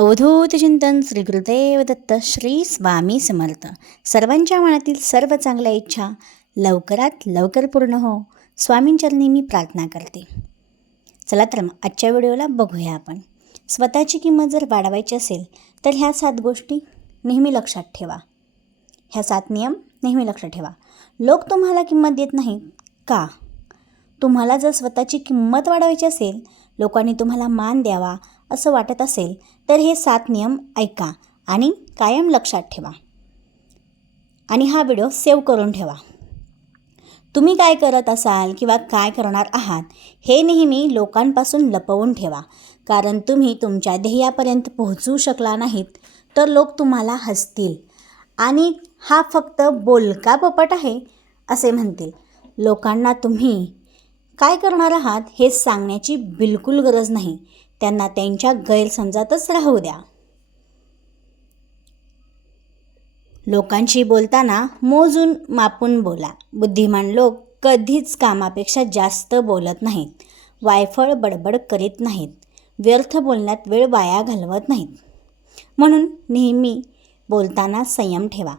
अवधूत चिंतन श्री गुरुदेव दत्त श्री स्वामी समर्थ. सर्वांच्या मनातील सर्व चांगल्या इच्छा लवकरात लवकर पूर्ण हो. स्वामींचरणी मी प्रार्थना करते. चला तर मग आजच्या व्हिडिओला बघूया आपण. स्वतःची किंमत जर वाढवायची असेल तर ह्या सात गोष्टी नेहमी लक्षात ठेवा. ह्या सात नियम नेहमी लक्षात ठेवा. लोक तुम्हाला किंमत देत नाहीत का? तुम्हाला जर स्वतःची किंमत वाढवायची असेल लोकांनी तुम्हाला मान द्यावा असं वाटत असेल तर हे सात नियम ऐका आणि कायम लक्षात ठेवा. आणि हा व्हिडिओ सेव्ह करून ठेवा. तुम्ही काय करत असाल किंवा काय करणार आहात हे नेहमी लोकांपासून लपवून ठेवा. कारण तुम्ही तुमच्या ध्येयापर्यंत पोहोचू शकला नाहीत तर लोक तुम्हाला हसतील. आणि हा फक्त बोलका पोपट आहे असे म्हणतील. लोकांना तुम्ही काय करणार आहात हे सांगण्याची बिलकुल गरज नाही. त्यांना त्यांच्या गैरसमजातच राहू द्या. लोकांशी बोलताना मोजून मापून बोला. बुद्धिमान लोक कधीच कामापेक्षा जास्त बोलत नाहीत. वायफळ बडबड करीत नाहीत. व्यर्थ बोलण्यात वेळ वाया घालवत नाहीत. म्हणून नेहमी बोलताना संयम ठेवा.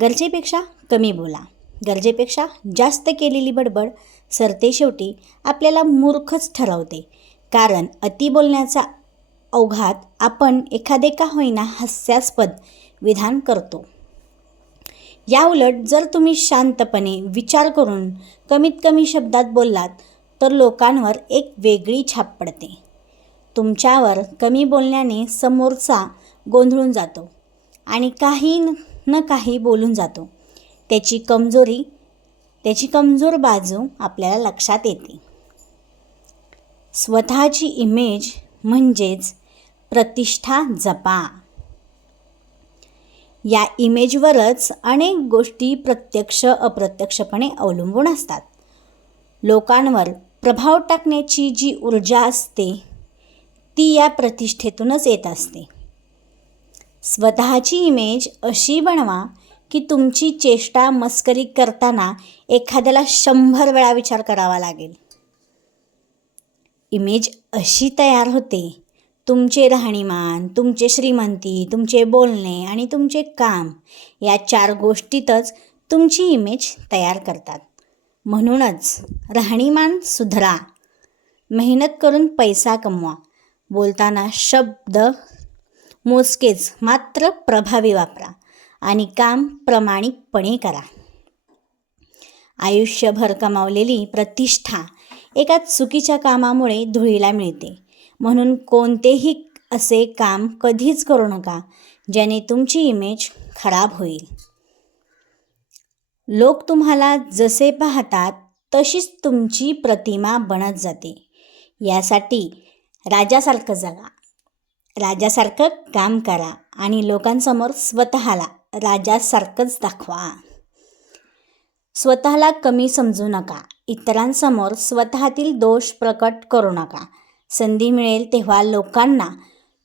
गरजेपेक्षा कमी बोला. गरजेपेक्षा जास्त केलेली बडबड सरते शेवटी आपल्याला मूर्खच ठरवते. कारण अति बोलण्याचा अवघात आपण एखादे का होईना हास्यास्पद विधान करतो. याउलट जर तुम्ही शांतपणे विचार करून कमीत कमी शब्दात बोललात तर लोकांवर एक वेगळी छाप पडते. तुमच्यावर कमी बोलण्याने समोरचा गोंधळून जातो आणि काही न काही बोलून जातो. त्याची कमजोरी त्याची कमजोर बाजू आपल्याला लक्षात येते. स्वतःची इमेज म्हणजेच प्रतिष्ठा जपा. या इमेजवरच अनेक गोष्टी प्रत्यक्ष अप्रत्यक्षपणे अवलंबून असतात. लोकांवर प्रभाव टाकण्याची जी ऊर्जा असते ती या प्रतिष्ठेतूनच येत असते. स्वतःची इमेज अशी बनवा की तुमची चेष्टा मस्करी करताना एखाद्याला शंभर वेळा विचार करावा लागेल. इमेज अशी तयार होते. तुमचे राहणीमान तुमचे श्रीमंती तुमचे बोलणे आणि तुमचे काम या चार गोष्टीतच तुमची इमेज तयार करतात. म्हणूनच राहणीमान सुधरा. मेहनत करून पैसा कमवा. बोलताना शब्द मोजकेच मात्र प्रभावी वापरा आणि काम प्रामाणिकपणे करा. आयुष्यभर कमावलेली प्रतिष्ठा एका चुकीच्या कामामुळे धुळीला मिळते. म्हणून कोणतेही असे काम कधीच करू नका ज्याने तुमची इमेज खराब होईल. लोक तुम्हाला जसे पाहतात तशीच तुमची प्रतिमा बनत जाते. यासाठी राजासारखं जगा. राजासारखं काम करा आणि लोकांसमोर स्वतःला राजासारखंच दाखवा. स्वतःला कमी समजू नका. इतरांसमोर स्वतःतील दोष प्रकट करू नका. संधी मिळेल तेव्हा लोकांना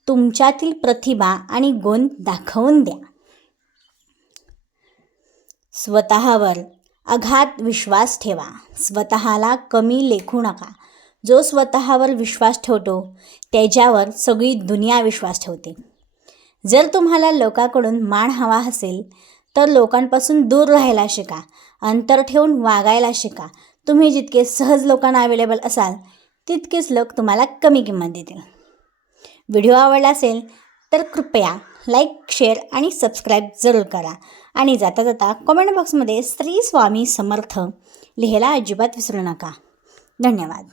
तुमच्यातील प्रतिभा आणि गुण दाखवून द्या. स्वतःवर अघात विश्वास ठेवा. स्वतःला कमी लेखू नका. जो स्वतःवर विश्वास ठेवतो त्याच्यावर सगळी दुनिया विश्वास ठेवते. जर तुम्हाला लोकांकडून मान हवा असेल तर लोकांपासून दूर राहायला शिका. अंतर ठेवून वागायला शिका. तुम्ही जितके सहज लोकांना अवेलेबल असाल तितकेच लोक तुम्हाला कमी किंमत देतील. व्हिडिओ आवडला असेल तर कृपया लाईक शेअर आणि सबस्क्राईब जरूर करा. आणि जाता जाता कॉमेंट बॉक्समध्ये श्री स्वामी समर्थ लिहायला अजिबात विसरू नका. धन्यवाद.